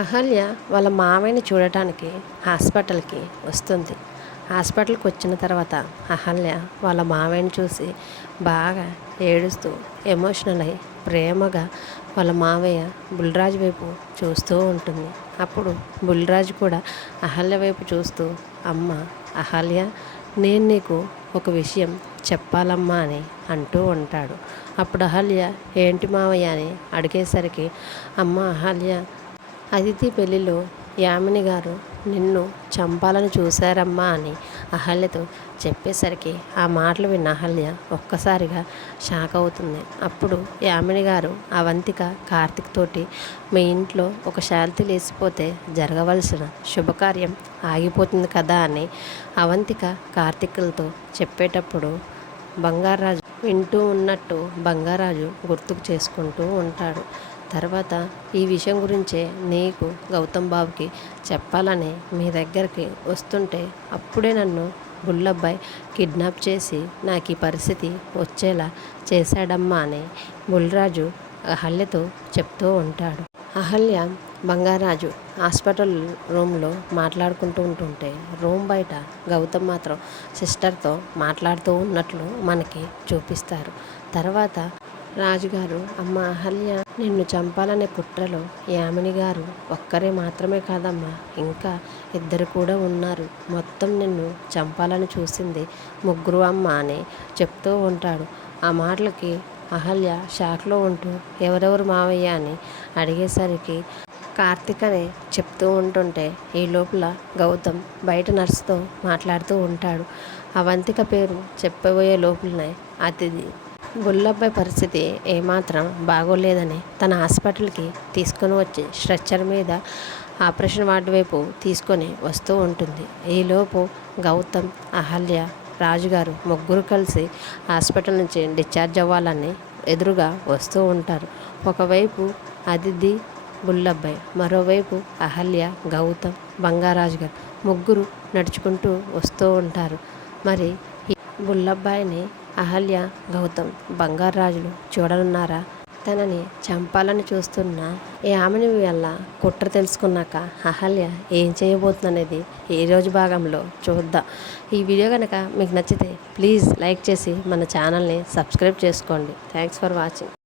అహల్య వాళ్ళ మామయ్యని చూడటానికి హాస్పిటల్కి వస్తుంది. హాస్పిటల్కి వచ్చిన తర్వాత అహల్య వాళ్ళ మామయ్యని చూసి బాగా ఏడుస్తూ ఎమోషనల్ అయి ప్రేమగా వాళ్ళ మావయ్య బుల్రాజు వైపు చూస్తూ ఉంటుంది. అప్పుడు బుల్రాజు కూడా అహల్య వైపు చూస్తూ, అమ్మ అహల్య, నేను నీకు ఒక విషయం చెప్పాలమ్మా అని అంటూ ఉంటాడు. అప్పుడు అహల్య ఏంటి మావయ్య అని అడిగేసరికి, అమ్మ అహల్య, అదితి పెళ్ళిలో యామిని గారు నిన్ను చంపాలని చూశారమ్మా అని అహల్యతో చెప్పేసరికి ఆ మాటలు విన్న అహల్య ఒక్కసారిగా షాక్ అవుతుంది. అప్పుడు యామిని గారు అవంతిక కార్తిక్ తోటి మీ ఇంట్లో ఒక శాంతి లేసిపోతే జరగవలసిన శుభకార్యం ఆగిపోతుంది కదా అని అవంతిక కార్తిక్లతో చెప్పేటప్పుడు బంగారాజు వింటూ ఉన్నట్టు బంగారాజు గుర్తుకు చేసుకుంటూ ఉంటాడు. తర్వాత ఈ విషయం గురించే నీకు గౌతమ్ బాబుకి చెప్పాలని మీ దగ్గరికి వస్తుంటే అప్పుడే నన్ను బుల్లబ్బాయి కిడ్నాప్ చేసి నాకు ఈ పరిస్థితి వచ్చేలా చేశాడమ్మా అని బుల్రాజు అహల్యతో చెప్తూ ఉంటాడు. అహల్య బంగారాజు హాస్పిటల్ రూమ్లో మాట్లాడుకుంటూ ఉంటుంటే రూమ్ బయట గౌతమ్ మాత్రం సిస్టర్తో మాట్లాడుతూ ఉన్నట్లు మనకి చూపిస్తారు. తర్వాత రాజుగారు, అమ్మ అహల్య, నిన్ను చంపాలనే కుట్రలో యామిని గారు ఒక్కరే మాత్రమే కాదమ్మా, ఇంకా ఇద్దరు కూడా ఉన్నారు. మొత్తం నిన్ను చంపాలని చూసింది ముగ్గురు అమ్మ అని చెప్తూ ఉంటాడు. ఆ మాటలకి అహల్య షాక్లో ఉంటూ ఎవరెవరు మావయ్య అని అడిగేసరికి కార్తిక్ అని చెప్తూ ఉంటుంటే ఈ లోపల గౌతమ్ బయట నర్సుతో మాట్లాడుతూ ఉంటాడు. అవంతిక పేరు చెప్పబోయే లోపలనే అతిథి బుల్లబ్బాయి పరిస్థితి ఏమాత్రం బాగోలేదని తన హాస్పిటల్కి తీసుకొని వచ్చి స్ట్రెచ్చర్ మీద ఆపరేషన్ వార్డు వైపు తీసుకొని వస్తూ ఉంటుంది. ఈలోపు గౌతమ్, అహల్య, రాజుగారు ముగ్గురు కలిసి హాస్పిటల్ నుంచి డిశ్చార్జ్ అవ్వాలని ఎదురుగా వస్తూ ఉంటారు. ఒకవైపు అదితి, బుల్లబ్బాయి, మరోవైపు అహల్య, గౌతమ్, బంగారాజు గారు ముగ్గురు నడుచుకుంటూ వస్తూ ఉంటారు. మరి ఈ బుల్లబ్బాయిని అహల్య, గౌతమ్, బంగారాజులు చూడనున్నారా? తనని చంపాలని చూస్తున్న ఆమెని వల్ల కుట్ర తెలుసుకున్నాక అహల్య ఏం చేయబోతుందనేది ఈరోజు భాగంలో చూద్దాం. ఈ వీడియో కనుక మీకు నచ్చితే ప్లీజ్ లైక్ చేసి మన ఛానల్ని సబ్స్క్రైబ్ చేసుకోండి. Thanks for watching.